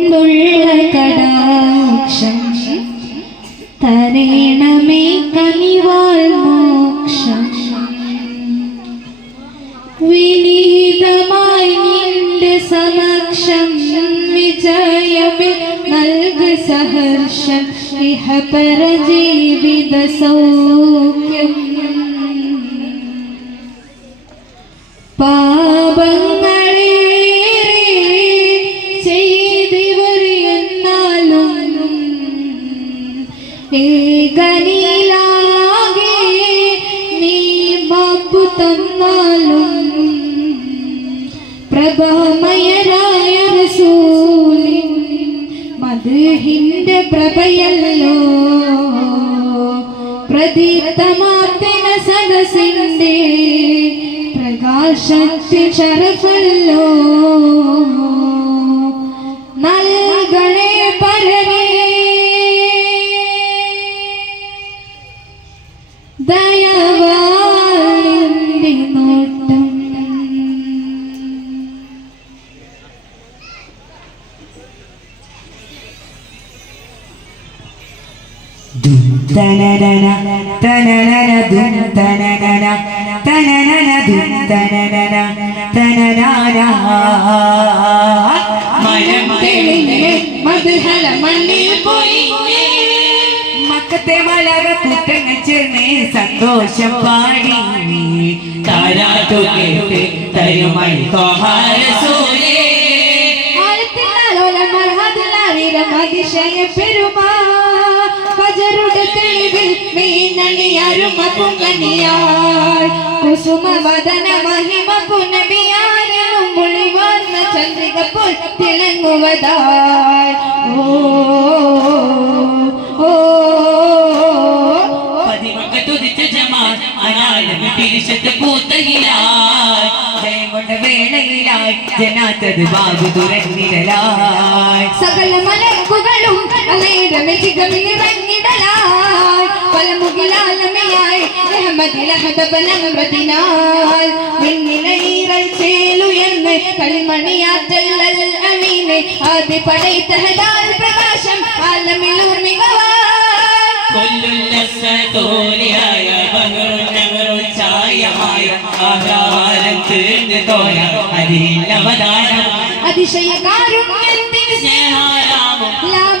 Hello. സദസിന്റെ പ്രകാശത്തിൻ ശരഫല്ലോ നൽകണേ പരരേ ദയവാളിന്റെ നോട്ടം തനനന തനനന ദും തനനന തനനന തനനന തനനാന മനം തെളിഞ്ഞ് മധുഹല മണ്ണിൽ പോയി മക്കത്തെ മലക കൂട്ടങ്ങൾ ചേർന്ന് സന്തോഷം പാടി താരാട്ടു കേട്ട് തോഹാരസൂലേ ആഴത്തിലാലോലം മർഹദിലാരിരം അതിശയ പെരുമാ ഫജറുടെ തെളിവിൽ മീനണിയാരും പൊങ്കനിയാൾ കുസുമ വദന മഹിമ പുനബിയാരനും മുളിവർണ ചന്ദ്രിക പോൽ തിളങ്ങുവതായി ഓ ഓ. പതിമക്ക തുതിച്ച ജമാൽ അനാലും തിരിച്ചത്ത് പൂത്തയിലായി ജയം കൊണ്ട് വേളയിലായി ജനാത്തത് ബാബു തുറന്നിടലായി സകല മലക്കുകളും അനേരമെ ചികമിനിറങ്ങിടലായി പലമുകിലാലമയായി അഹമ്മദിലഹദബനമൃതിനാൽ വിണ്ണിലീറൽ ചേലുയർന്ന് കളിമണിയാറ്റല്ലൽ അമീനെ. ആദ്യ പടൈത്ത ഹലാൽ പ്രകാശം ആലമിലൂർ മികവാൻ കൊല്ലുല്ലസത്തോലിയായ ബഹറുനഗറു ചായമായ ആഹാരം തീർന്ന് തോര അതിലവതാരം അതിശയ കാരുണ്യത്തിൻ സ്നേഹാരാമം. ലാഭ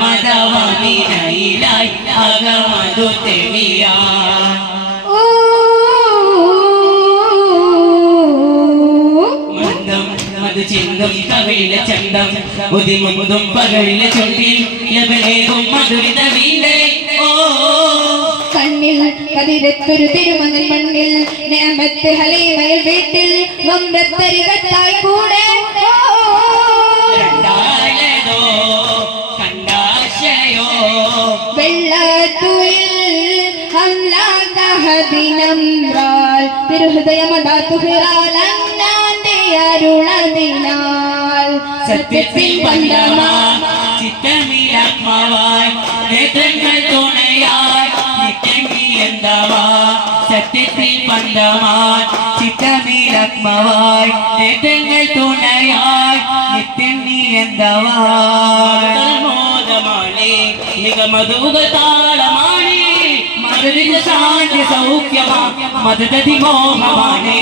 മതവമിനയിലായി അകമതു മധു ചിന്തം കവിളിലെ ചന്തം ബുദ്ധിമുട്ടും പകലിലെ ചൊണ്ടി എവിടെയും മധുരിത വീണ്ടേ. കതിരത്തൊരു തിരുമങ്ങൽ മണ്ണിൽ നേമത്ത് ഹലീമയിൽ വീട്ടിൽ വമ്പത്തരികത്തായി കൂടെ. വെള്ളത്തുയിൽ ഹംലാകഹദിനമ്രാൽ തിരുഹൃദയമതാത്തുഹിറാലന്നാന്റെ അരുളതിനാൽ സത്യത്തിൽ പന്തമാ ചിത്തമിരാത്മാവായി നേത്രങ്ങൾ തുണയായി നിത്യങ്ങി എന്തവാ സത്യത്തിൽ പന്തമാൻ ചിത്തമിരാത്മാവായി നേട്ടങ്ങൾ തുണയായി നിത്യം നീ എന്തവാ മോദമാണേ നിഗമധുക താളമാണേ അവന്റെ സൗഖ്യമാ മതതി മോഹമാണേ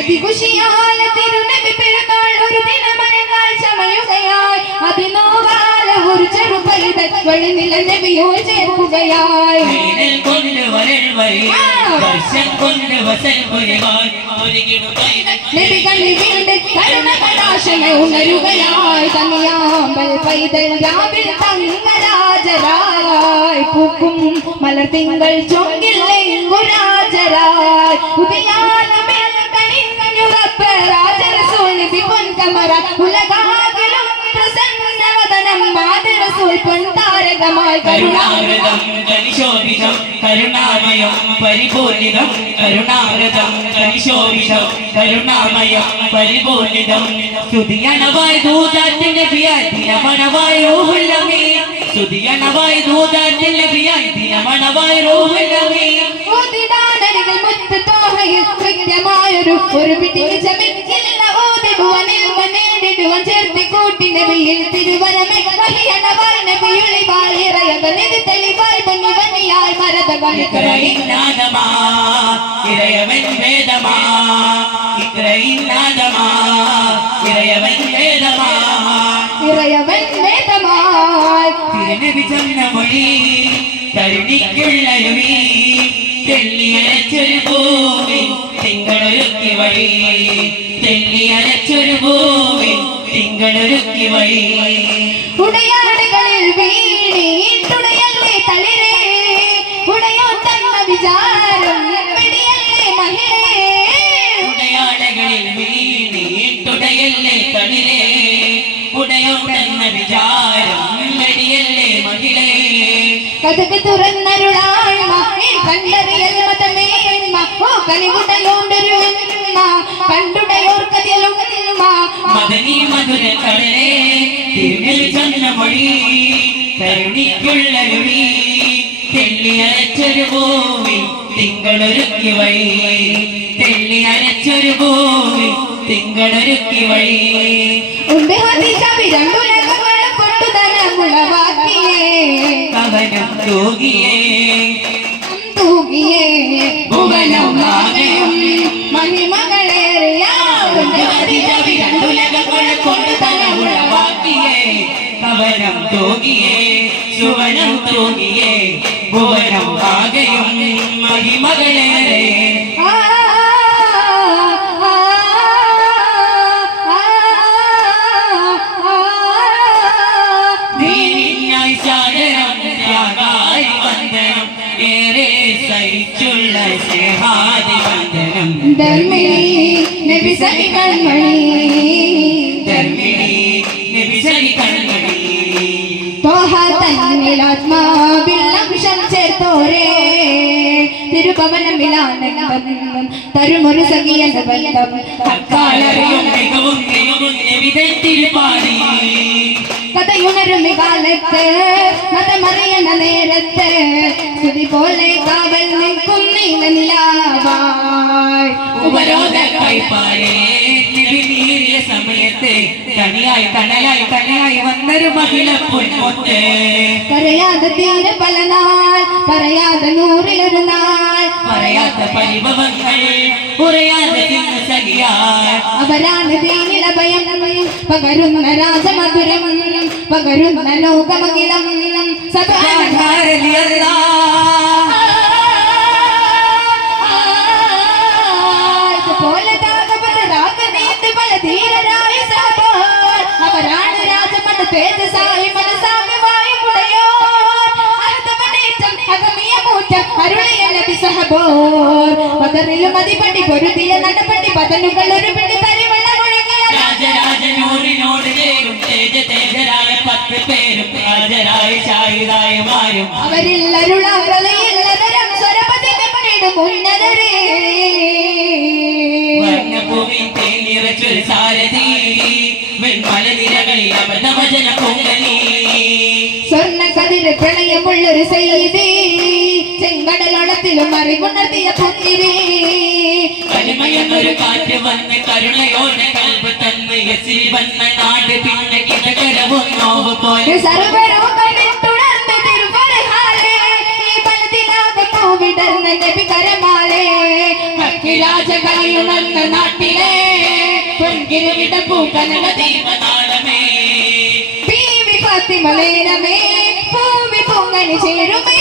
അതികുഷിയാല തിരുനബി പെരുന്നാൾ ഒരു ചമയുകയായി അതിനോവാല ഒരു ചെറുപൈതൽ വഴി നില നബിയോ ചേർക്കുകയായി. ഉണരുകയായി. തനിയാമ്പൽ പൈതൽ രാവിൽ തങ്കരാജരായി പൂക്കും മലർ തിങ്കൾ ചൊങ്കിൽ ലെങ്കുരാജരായി ഉദയാനമേൽ കണിഞ്ഞുറപ്പ് രാജരസൂൽ നബി പൊൻകമറ പൊൻതാരകമായി കരുണാമൃതം. കലിശോഭിതം കരുണാമയം പരിപൂർണിതം. കരുണാമൃതം കലിശോഭിതം കരുണാമയം പരിപൂർണിതം. സ്തുതിയണവായി ദൂതാറ്റിന്റെ ബിയായി ദിനമണവായി റൂഹുല്ലമേ. സ്തുതിയണവായി ദൂതാറ്റിന്റെ ബിയായി ദിനമണവായി റൂഹുല്ലമേ. കൃത്യമായൊരു ഒരു പിടി ജമിക്കില്ല ഓതിടുവനിൽ ചേർത്തി കൂട്ടി നബിയിൽ തിരുവരമെ വഹിയണവായി നബിയുളി വായിറയക നിധി തെളിവായി പൊന്നി വന്നിയായി മരതകം ഇത്രയിന്നാദമാ ഇറയവൻ വേദമാ ഇത്രയിന്നാദമാ ഇറയവൻ വേദമാ. ഇറയവൻ വേദമായി തിരുനബി ചന്ന മൊഴി തരുണിക്കുള്ളൊരുവി തെള്ളിയരച്ചൊരു ഭൂമി തിങ്കളൊരുക്കി വഴി തെള്ളിയരച്ചൊരു ഭൂമി. തിങ്കളൊരുക്കി വഴി ഉടയാടുകളിൽ വീണിട്ടുടയല്ലേ തളിരേ. ഉടയോ തന്ന വിചാരം പിടിയല്ലേ മഹിളേ. ഉടയാടകളിൽ വീണിട്ടുടയല്ലേ തളിരേ. വിചാരം മഹിളേ. തുറന്നരുളായ്മ കരുണിക്കുള്ളൊരുവി തെള്ളി അരച്ചൊരു ഭൂമി തിങ്കളൊരുക്കി വഴി. തെള്ളി അരച്ചൊരു ഭൂമി തിങ്കളൊരുക്കി വഴി കവനം തൂകിയേ. തൂകിയേ. ഭുവനമാകെയും മഹിമകളേറിയ രണ്ടുലകങ്ങളെ കൊണ്ട് തലമുളവാക്കിയേ കവനം തൂകിയേ. സുവനം തൂകിയേ ഭുവനം ആകെയും മഹിമകളേറെ ധർമ്മിണി നബി സഖി കൺമണി അംശം ചേർത്തോരേ. തിരുഭവനമിലാനന്ദം തരുമൊരു സഖിയെന്ന ബന്ധം. അക്കാലറിയും മികവും മികവും നബിതൻ തിരുപാടി കഥയുണരും കാലത്ത് മതമറിയണ നേരത്ത് സ്തുതി പോലെ കാവൽ നിൽക്കും നീലനിലാവായി ഉപരോധ കൈപ്പാടേ സമയത്ത് തനിയായി തനയായി തനയായി വന്നൊരു മഹിള പൊന്മൊത്ത് പറയാതെ തീരെ പല നാൾ പറയാതെ നൂറിലൊരു നാൾ. പറയാത്ത പരിഭവങ്ങൾ ഉറയാതെ അവരാണ് ദീനില ഭയം പകരുന്ന രാജമധുരം പകരുന്ന ലോകമകിലം പോലെ സഹബോർ. പതറിലും അതിപടി പൊരുതിയ നടപടി പതനുകൾ ഒരു പിടി പരിമള മുഴങ്ങിയ അവരിൽ ചേരും അറിവുണർത്തിയ പുത്തിരി കരുമയെന്നൊരു കാറ്റ് വന്ന് കരുണയോടെ കൽബ് തന്ന് യസിൽ വന്ന നാട് പിന്നെ കിടകരവും നോവ് പോലെ. സർവരോഗം തുടർന്ന് തിരുവരഹാലേ ഈ ബലത്തിലാകെ പൂവിടർന്ന നബി രാജനി രാജകലയുണർന്ന നാട്ടിലെ പൊൻകിരവിട പൂക്കനക ദീപനാളമേ. ബീവി ഫാത്തിമലേരമേ ഭൂമി പൊങ്ങനി ചേരുമേ.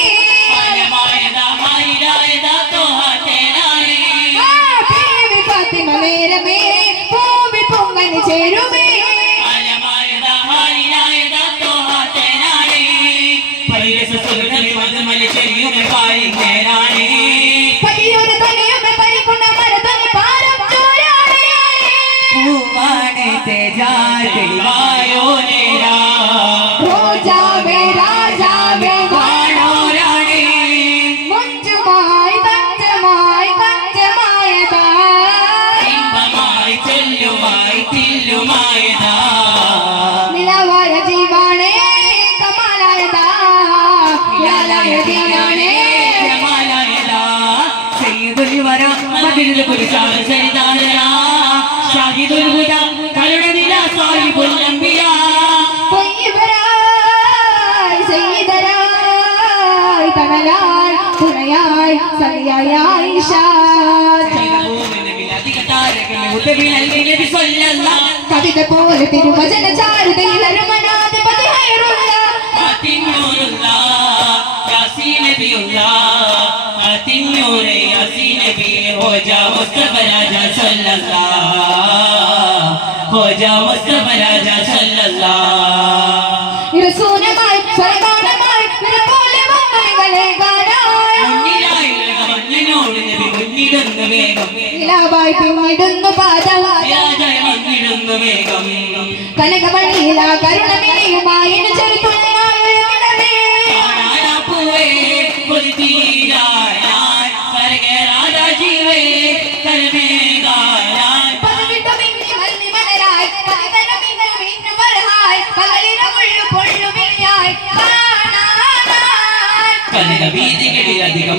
ഷാഹിദുൽ ഹുദ കരുണനില സാഹിബുൽ അംബിയാ പൊയ്യവരായി ചെയ്തരായി തണലായി തുണയായി സതിയായ ആയിഷ. കവിത പോലെ തിരുവചന ചാരുതയിൽ അരുമനാധിപതി ഹൈറുള്ള അതിന്നൂറുള്ള യാസീൻ നബിയുള്ള യാസീൻ നബി ഹോ ജാ മുസ്തഫ രാജ സല്ലല്ലാഹ് ഹോ ജാ മുസ്തഫ രാജ സല്ലല്ലാഹ്. ഇരസൂനമായി സ്വരഗാനമായി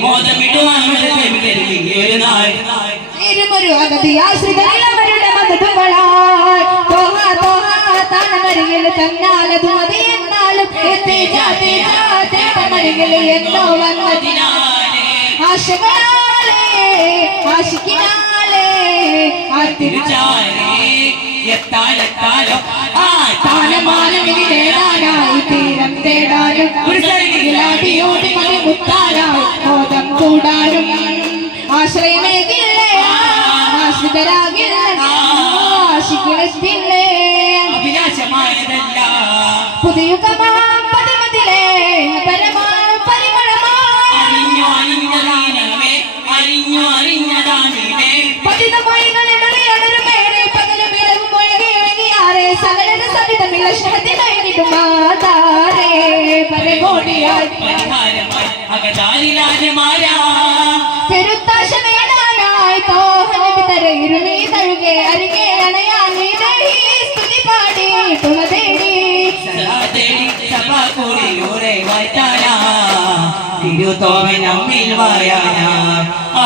മോദമിടുവാനുള്ള തെരുവിൽ ഒരു നാൾ. ഇരുമൊരു അഗതിയാശ്രിതരുടെ മതങ്ങളായി തോഹ തോഹ തണമരികിൽ തന്നാലതു മതി എന്നാലും എത്തിജാ തീജാ തേടമരികിൽ എന്നോ വന്നതിനാ ആശകളാലേ ആശിക്കിനാലേ ആർത്തിരുചാ തിരുച്ചാരേ എത്താലെത്താലോ ആ താനമാനമിനി നേടാനായി തീരം തേടാനും ഒരു മതി മുത്താനായി ബോധം കൂടാനും. ആശ്രയമേകില്ലേ? ആശ്രിതരാകില്ലേ? ആശിക്കിലെത്തില്ലേ? അഭിലാഷമായതല്ല. പുതിയുഗമാം പരകോടിയായി പരിഹാരമായി അകതാരിലാജമാരാ പെരുത്താശ നേടാനായി തോഹനവിതര ഇരുളി തഴുകെ അരികെ അണയാനീ സ്തുതി പാടി തുണ തേടി. സദാതേടി സഭാ കൂടിയൂരെ വായ്ത്താനാ. തിരുത്തോമൻ നമ്മിൽ വായാനാ. ആ